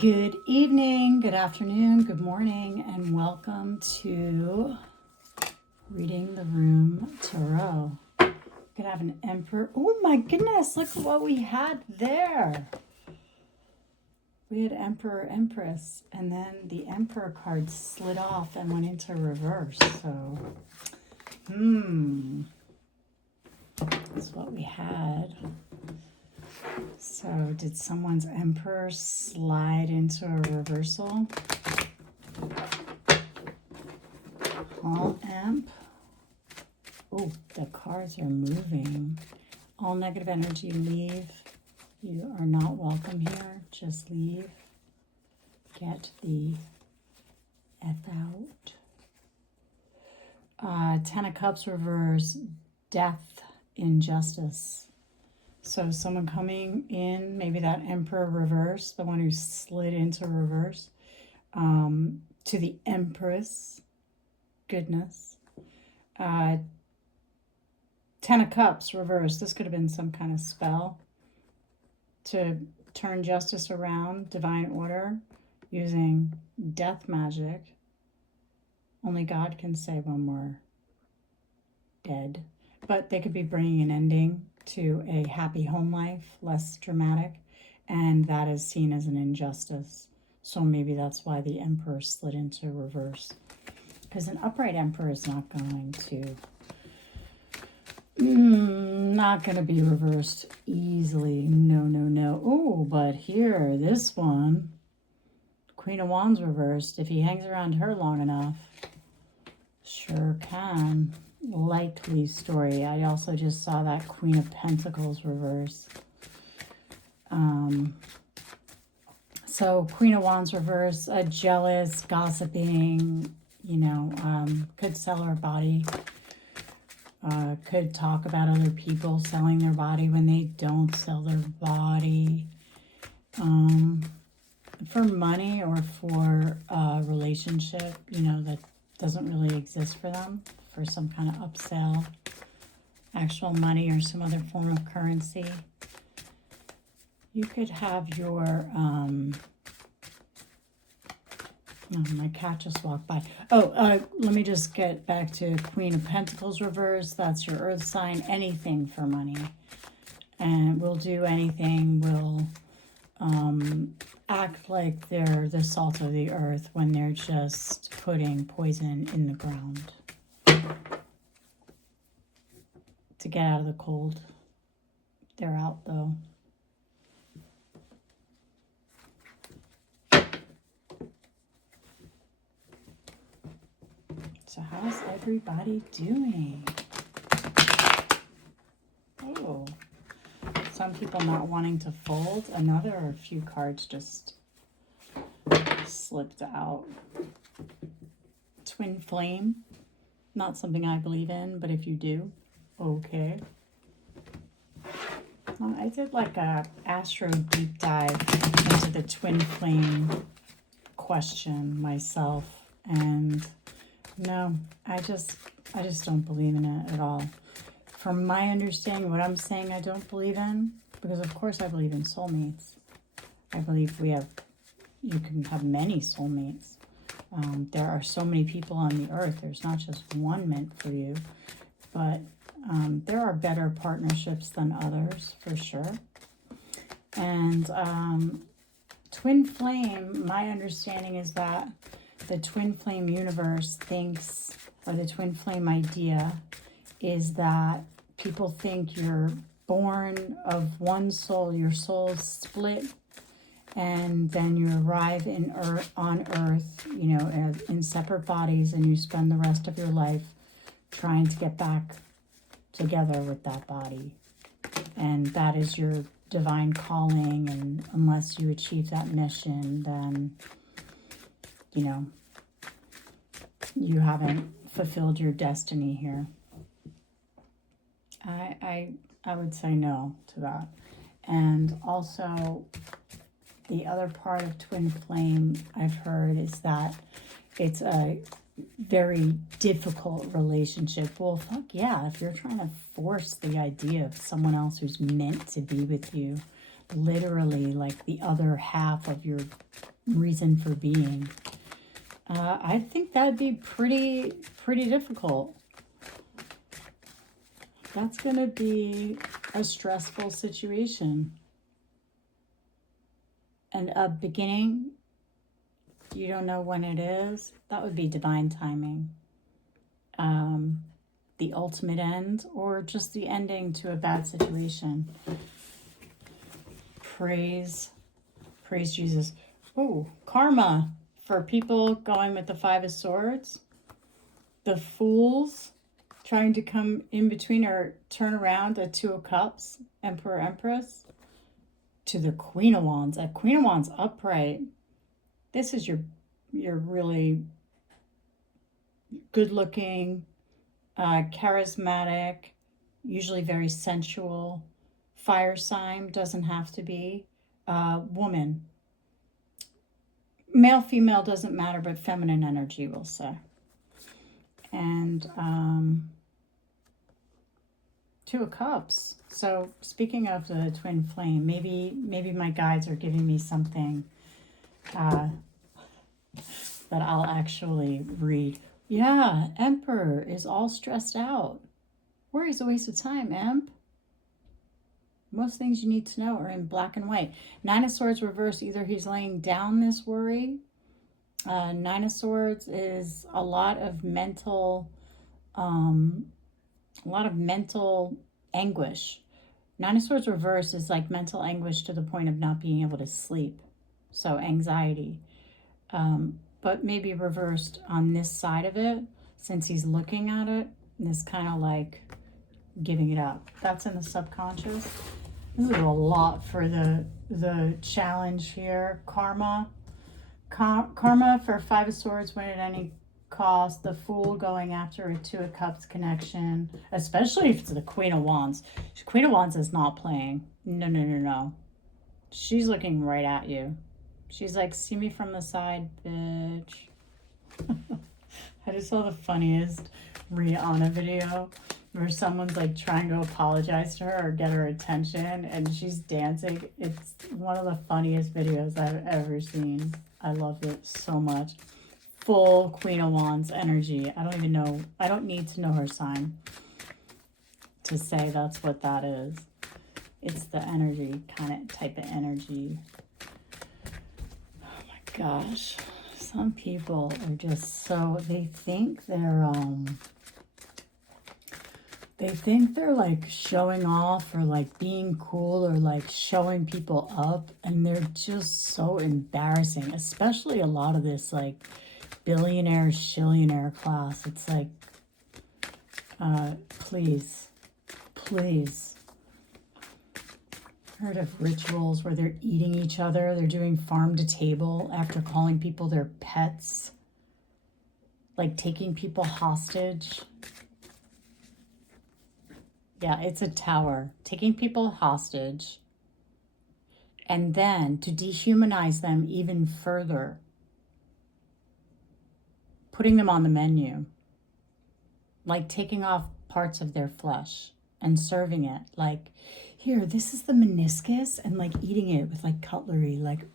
Good evening, good afternoon, good morning, and welcome to Reading the Room Tarot. We could have an Emperor. Oh my goodness, look at what we had there. We had Emperor, Empress, and then the Emperor card slid off and went into reverse. So, that's what we had. So, did someone's Emperor slide into a reversal? All Emp. Oh, the cards are moving. All negative energy, leave. You are not welcome here. Just leave. Get the F out. Ten of Cups reverse. Death, injustice. So someone coming in, maybe that Emperor reverse, the one who slid into reverse, to the Empress, goodness. Ten of Cups reverse. This could have been some kind of spell to turn justice around, divine order, using death magic. Only God can say when we're dead. But they could be bringing an ending to a happy home life, less dramatic, and that is seen as an injustice. So maybe that's why the Emperor slid into reverse. Because an upright Emperor is not going to be reversed easily. No. Oh, but here, this one, Queen of Wands reversed. If he hangs around her long enough, sure can. Likely story. I also just saw that Queen of Pentacles reverse. So Queen of Wands reverse, jealous, gossiping, could sell her body. Could talk about other people selling their body when they don't sell their body. For money or for a relationship, that doesn't really exist for them. For some kind of upsell, actual money or some other form of currency. You could have your, my cat just walked by. Let me just get back to Queen of Pentacles reverse. That's your earth sign, anything for money. And will do anything, will act like they're the salt of the earth when they're just putting poison in the ground. To get out of the cold. They're out though. So how's everybody doing? Oh, some people not wanting to fold. A few cards just slipped out. Twin flame. Not something I believe in, but if you do, okay. I did like a astro deep dive into the twin flame question myself, and no, I just don't believe in it at all. From my understanding, what I'm saying I don't believe in, because of course I believe in soulmates. I believe you can have many soulmates. There are so many people on the earth. There's not just one meant for you, but there are better partnerships than others, for sure. And twin flame, my understanding is that the twin flame universe thinks, or the twin flame idea, is that people think you're born of one soul, your soul's split, and then you arrive on earth, in separate bodies, and you spend the rest of your life trying to get back together with that body. And that is your divine calling, and unless you achieve that mission, then, you haven't fulfilled your destiny here. I would say no to that. And also, the other part of twin flame I've heard is that it's a very difficult relationship. Well, fuck yeah, if you're trying to force the idea of someone else who's meant to be with you, literally like the other half of your reason for being. I think that'd be pretty difficult. That's going to be a stressful situation. And a beginning, you don't know when it is. That would be divine timing. The ultimate end, or just the ending to a bad situation. Praise Jesus. Oh, karma for people going with the Five of Swords. The Fools trying to come in between or turn around a Two of Cups, Emperor, Empress, to the Queen of Wands. A Queen of Wands upright. This is your really good looking, charismatic, usually very sensual, fire sign, doesn't have to be, woman. Male, female, doesn't matter, but feminine energy, we'll say. And Two of Cups. So speaking of the twin flame, maybe my guides are giving me something that I'll actually read. Yeah, Emperor is all stressed out. Worry's a waste of time, Emp. Most things you need to know are in black and white. Nine of Swords reverse. Either he's laying down this worry. Nine of Swords is a lot of mental anguish. Nine of Swords reverse is like mental anguish to the point of not being able to sleep. So anxiety. But maybe reversed on this side of it, since he's looking at it, this kind of like giving it up. That's in the subconscious. This is a lot for the challenge here. Karma. Karma for Five of Swords, win at any cost. The Fool going after a Two of Cups connection, especially if it's the Queen of Wands. Queen of Wands is not playing. No. She's looking right at you. She's like, see me from the side, bitch. I just saw the funniest Rihanna video where someone's like trying to apologize to her or get her attention, and she's dancing. It's one of the funniest videos I've ever seen. I love it so much. Full Queen of Wands energy. I don't need to know her sign to say that's what that is. It's the energy, type of energy. Gosh, some people are just so, they think they're like showing off or like being cool or like showing people up, and they're just so embarrassing, especially a lot of this like billionaire shillionaire class. It's like please heard of rituals where they're eating each other. They're doing farm to table after calling people their pets. Like taking people hostage. Yeah, it's a tower. Taking people hostage. And then to dehumanize them even further. Putting them on the menu. Like taking off parts of their flesh and serving it. Like, here, this is the meniscus, and like eating it with like cutlery, like,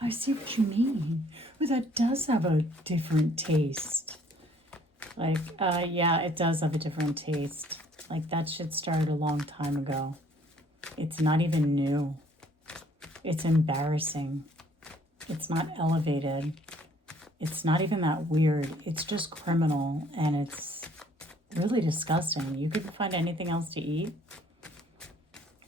I see what you mean. Oh, that does have a different taste. Like, yeah, it does have a different taste. Like, that shit started a long time ago. It's not even new. It's embarrassing. It's not elevated. It's not even that weird. It's just criminal, and it's really disgusting. You couldn't find anything else to eat.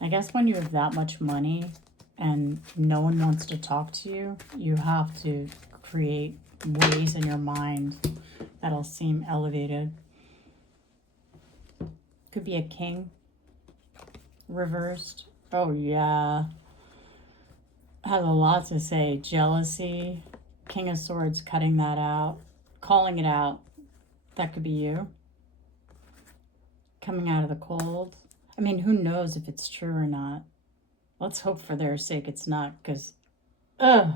I guess when you have that much money and no one wants to talk to you, you have to create ways in your mind that'll seem elevated. Could be a king reversed. Oh yeah. Has a lot to say. Jealousy. King of Swords, cutting that out. Calling it out. That could be you. Coming out of the cold. I mean, who knows if it's true or not? Let's hope for their sake it's not, because, oh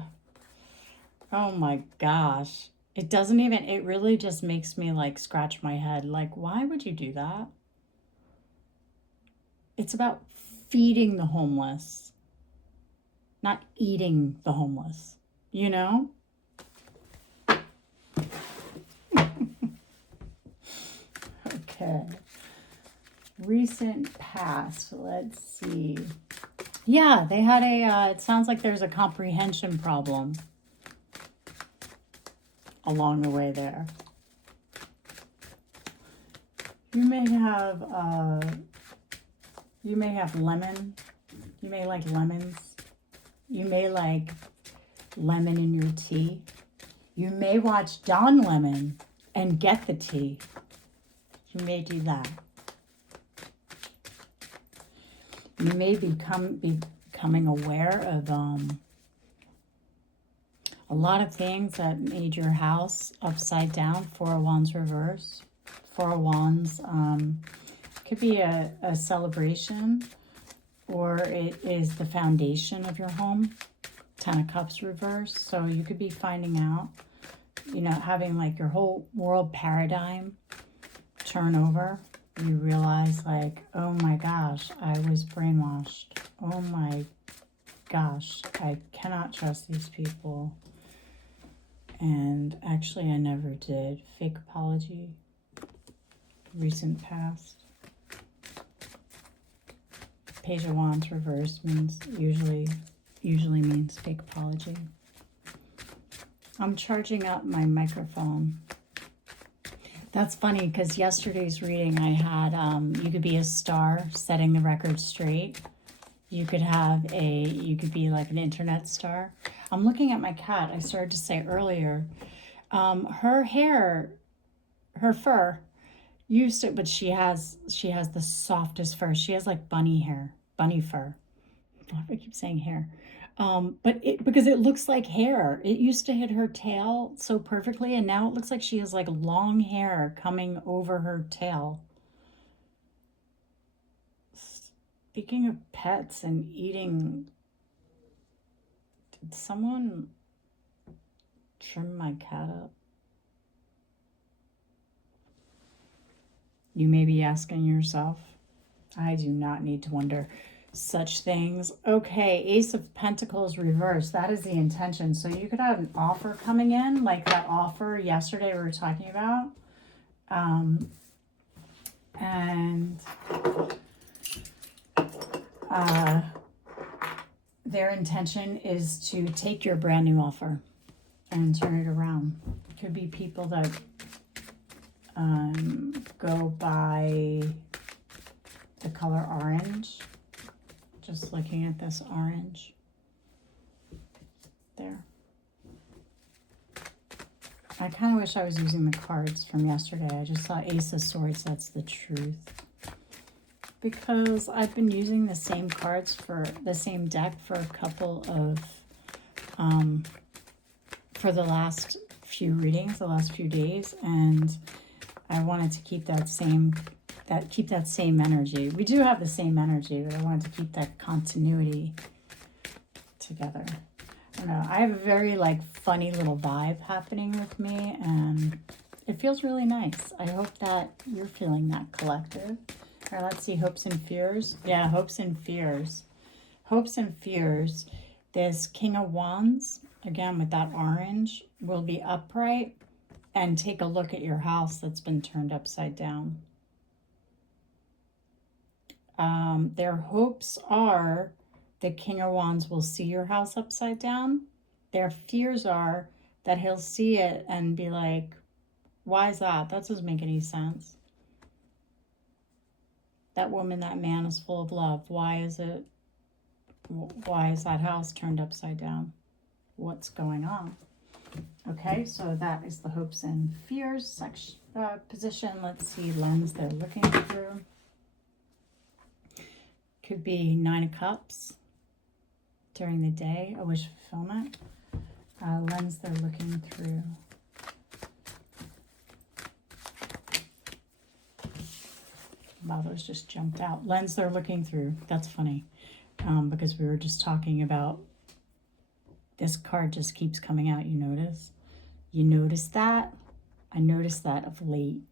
my gosh. It doesn't even, it really just makes me like scratch my head. Like, why would you do that? It's about feeding the homeless. not eating the homeless, you know? Okay. Recent past, let's see. Yeah, they had it sounds like there's a comprehension problem along the way there. You may have lemon. You may like lemons. You may like lemon in your tea. You may watch Don Lemon and get the tea. You may do that. You may becoming aware of a lot of things that made your house upside down. Four of Wands reverse. Four of Wands could be a celebration, or it is the foundation of your home. Ten of Cups reverse. So you could be finding out, you know, having like your whole world paradigm turn over. You realize like, oh my gosh, I was brainwashed. Oh my gosh, I cannot trust these people. And actually I never did. Fake apology. Recent past. Page of Wands reverse means usually means fake apology. I'm charging up my microphone. That's funny because yesterday's reading I had you could be a star setting the record straight. You could be like an internet star. I'm looking at my cat. I started to say earlier, her hair, her fur used to, but she has the softest fur. She has like bunny hair, bunny fur. I keep saying hair. But because it looks like hair. It used to hit her tail so perfectly, and now it looks like she has like long hair coming over her tail. Speaking of pets and eating, did someone trim my cat up? You may be asking yourself. I do not need to wonder such things. Okay, Ace of Pentacles reverse. That is the intention. So you could have an offer coming in, like that offer yesterday we were talking about. And their intention is to take your brand new offer and turn it around. Could be people that go by the color orange. Just looking at this orange there. I kind of wish I was using the cards from yesterday. I just saw Ace of Swords. That's the truth. Because I've been using the same cards for the same deck for a couple of, for the last few readings, the last few days. And I wanted to keep that same energy. We do have the same energy, but I wanted to keep that continuity together. I don't know. I have a very like funny little vibe happening with me, and it feels really nice. I hope that you're feeling that collective. All right, let's see. Hopes and fears. Yeah, hopes and fears. Hopes and fears. This King of Wands, again with that orange, will be upright and take a look at your house that's been turned upside down. Their hopes are the King of Wands will see your house upside down. Their fears are that he'll see it and be like, why is that? That doesn't make any sense. That woman, that man is full of love. Why is that house turned upside down? What's going on? Okay, so that is the hopes and fears position. Let's see, lens they're looking through. Could be 9 of Cups during the day, a wish fulfillment. Lens they're looking through. Wow, those just jumped out. Lens they're looking through. That's funny, because we were just talking about this card just keeps coming out. You notice? You notice that? I noticed that of late.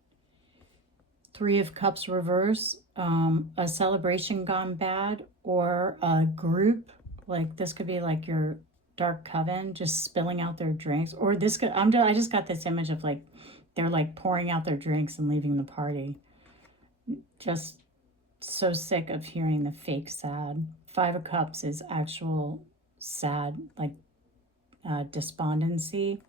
3 of Cups reverse, a celebration gone bad, or a group Like this could be like your dark coven just spilling out their drinks, or this could. I just got this image of like they're like pouring out their drinks and leaving the party. Just so sick of hearing the fake sad. Five of Cups is actual sad, like despondency,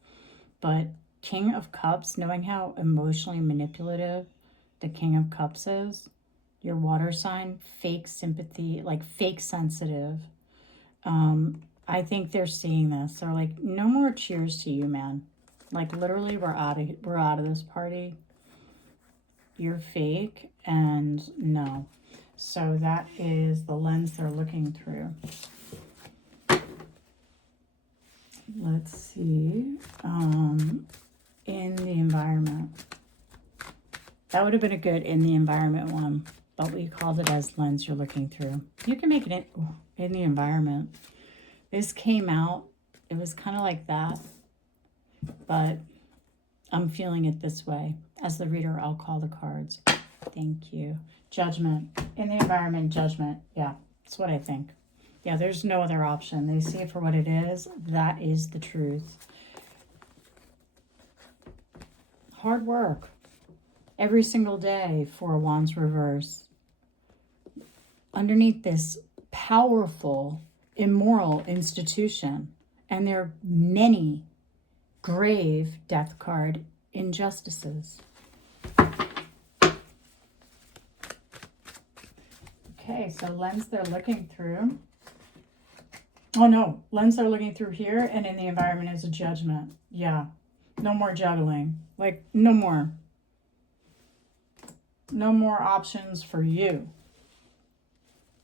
but King of Cups, knowing how emotionally manipulative the King of Cups is, your water sign, fake sympathy, like fake sensitive. I think they're seeing this. They're like, no more cheers to you, man. Like literally, we're out of this party. You're fake, and no. So that is the lens they're looking through. Let's see. In the environment. That would have been a good in the environment one, but we called it as lens you're looking through. You can make it in the environment. This came out, it was kind of like that, but I'm feeling it this way. As the reader, I'll call the cards. Thank you. Judgment. In the environment, judgment. Yeah, that's what I think. Yeah, there's no other option. They see it for what it is. That is the truth. Hard work. Every single day, Four of Wands reverse. Underneath this powerful, immoral institution, and there are many grave death card injustices. Okay, so lens they're looking through. Oh no, lens they're looking through here, and in the environment is a judgment. Yeah, no more juggling. Like, no more. No more options for you.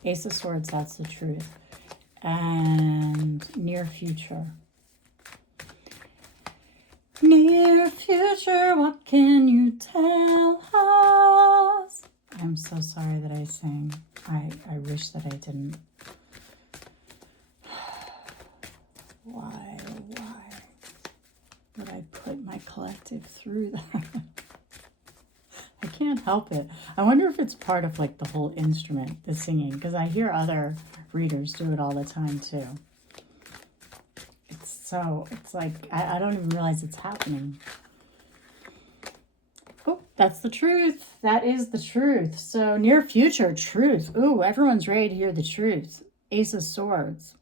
Ace of Swords, that's the truth. And near future. Near future, what can you tell us? I'm so sorry that I sang. I wish that I didn't. Why, oh why would I put my collective through that? I can't help it. I wonder if it's part of like the whole instrument, the singing, because I hear other readers do it all the time too. It's like, I don't even realize it's happening. Oh, that's the truth. That is the truth. So near future, truth. Ooh, everyone's ready to hear the truth. Ace of Swords.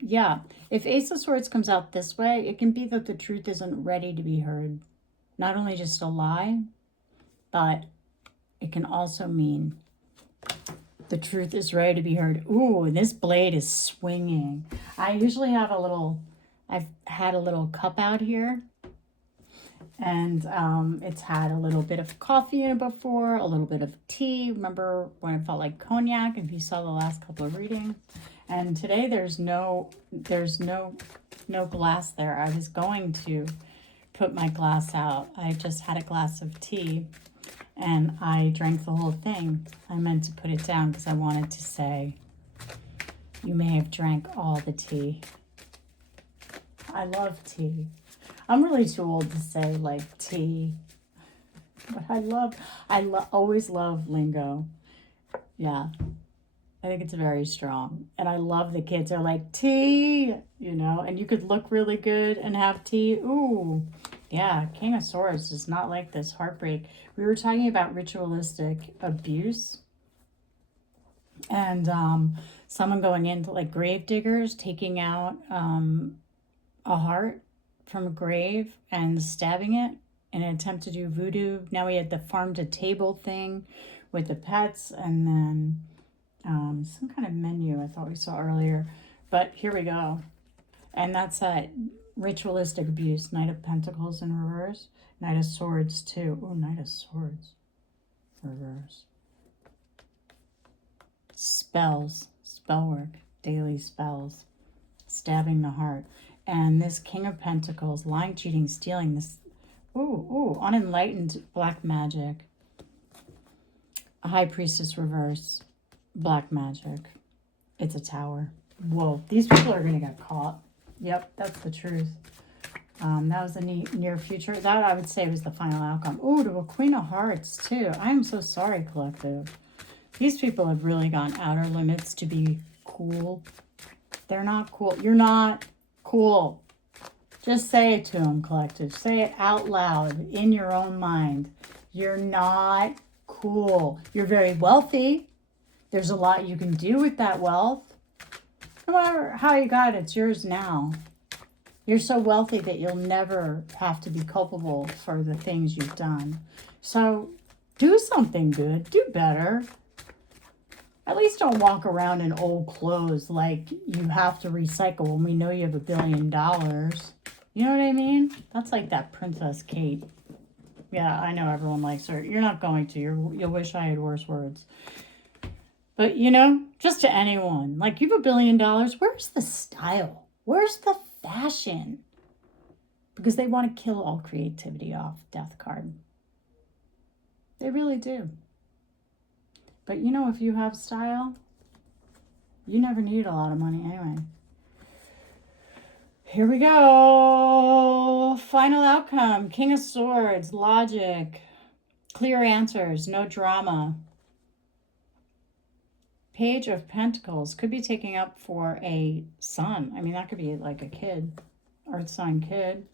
Yeah, if Ace of Swords comes out this way, it can be that the truth isn't ready to be heard. Not only just a lie, but it can also mean the truth is ready to be heard. Ooh, this blade is swinging. I usually have I've had a little cup out here, and it's had a little bit of coffee in it before, a little bit of tea. Remember when it felt like cognac, if you saw the last couple of readings. And today there's no glass there. I was going to put my glass out. I just had a glass of tea and I drank the whole thing. I meant to put it down because I wanted to say, you may have drank all the tea. I love tea. I'm really too old to say like tea, but I always love lingo. Yeah. I think it's very strong. And I love the kids are like, tea, you know, and you could look really good and have tea. Ooh, yeah, King of Swords does not like this heartbreak. We were talking about ritualistic abuse and someone going into like grave diggers, taking out a heart from a grave and stabbing it in an attempt to do voodoo. Now we had the farm to table thing with the pets, and then some kind of menu I thought we saw earlier, but here we go. And that's a ritualistic abuse. Knight of Pentacles in reverse. Knight of Swords too. Oh, Knight of Swords reverse. Spells, spell work, daily spells, stabbing the heart. And this King of Pentacles, lying, cheating, stealing, this, ooh, unenlightened black magic. A High Priestess reverse. Black magic. It's a tower. Whoa, these people are going to get caught. Yep, that's the truth. That was the near future. That I would say was the final outcome. Ooh, to a Queen of Hearts too. I am so sorry, collective. These people have really gone outer limits to be cool They're not cool. You're not cool. Just say it to them, collective. Say it out loud in your own mind. You're not cool. You're very wealthy. There's a lot you can do with that wealth. No matter how you got it, it's yours now. You're so wealthy that you'll never have to be culpable for the things you've done. So do something good. Do better. At least don't walk around in old clothes like you have to recycle when we know you have $1 billion. You know what I mean? That's like that Princess Kate. Yeah, I know everyone likes her. You're not going to. You'll wish I had worse words. But, you know, just to anyone. Like, you have $1 billion. Where's the style? Where's the fashion? Because they want to kill all creativity off death card. They really do. But, you know, if you have style, you never need a lot of money anyway. Here we go. Final outcome. King of Swords. Logic. Clear answers. No drama. Page of Pentacles. Could be taking up for a son. I mean, that could be like a kid. Earth sign kid.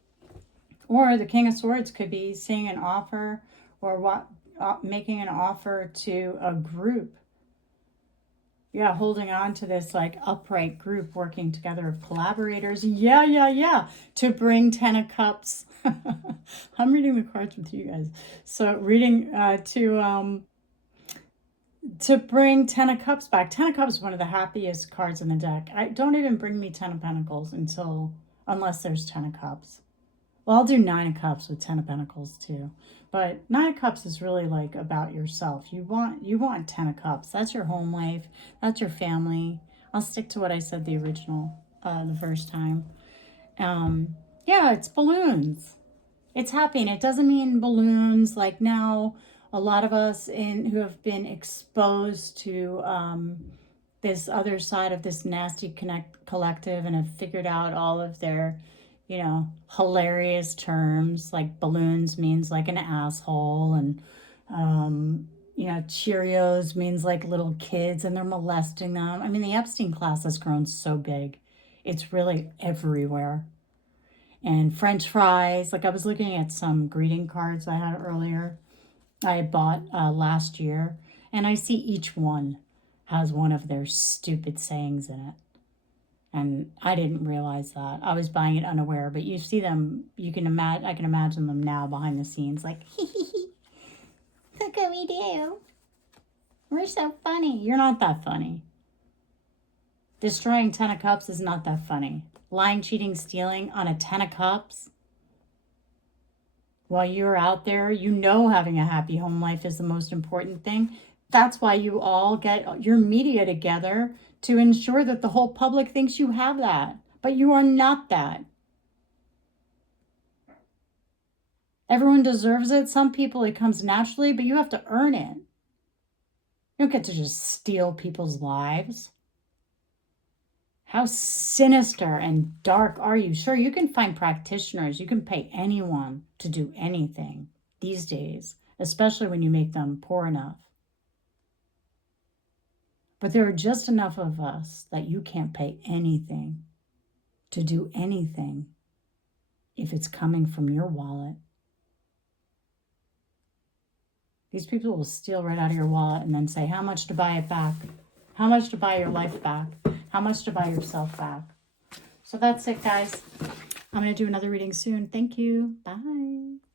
Or the King of Swords could be seeing an offer or making an offer to a group. Yeah, holding on to this like upright group working together of collaborators. Yeah. To bring 10 of Cups. I'm reading the cards with you guys. So reading to bring 10 of Cups back. 10 of Cups is one of the happiest cards in the deck. Don't even bring me 10 of Pentacles unless there's 10 of Cups. Well, I'll do 9 of Cups with 10 of Pentacles too. But 9 of Cups is really like about yourself. You want 10 of Cups. That's your home life. That's your family. I'll stick to what I said the first time. Yeah, it's balloons. It's happening. It doesn't mean balloons like now. A lot of us who have been exposed to this other side of this nasty collective and have figured out all of their, you know, hilarious terms, like balloons means like an asshole, and you know, Cheerios means like little kids and they're molesting them. I mean, the Epstein class has grown so big. It's really everywhere. And French fries, like I was looking at some greeting cards I had earlier. I bought last year, and I see each one has one of their stupid sayings in it. And I didn't realize that. I was buying it unaware, but you see them, I can imagine them now behind the scenes, like, look what we do. We're so funny. You're not that funny. Destroying 10 of Cups is not that funny. Lying, cheating, stealing on a 10 of Cups. While you're out there, you know having a happy home life is the most important thing. That's why you all get your media together to ensure that the whole public thinks you have that. But you are not that. Everyone deserves it. Some people it comes naturally, but you have to earn it. You don't get to just steal people's lives. How sinister and dark are you? Sure, you can find practitioners. You can pay anyone to do anything these days, especially when you make them poor enough. But there are just enough of us that you can't pay anything to do anything if it's coming from your wallet. These people will steal right out of your wallet and then say, how much to buy it back? How much to buy your life back? How much to buy yourself back? So that's it, guys. I'm going to do another reading soon. Thank you. Bye.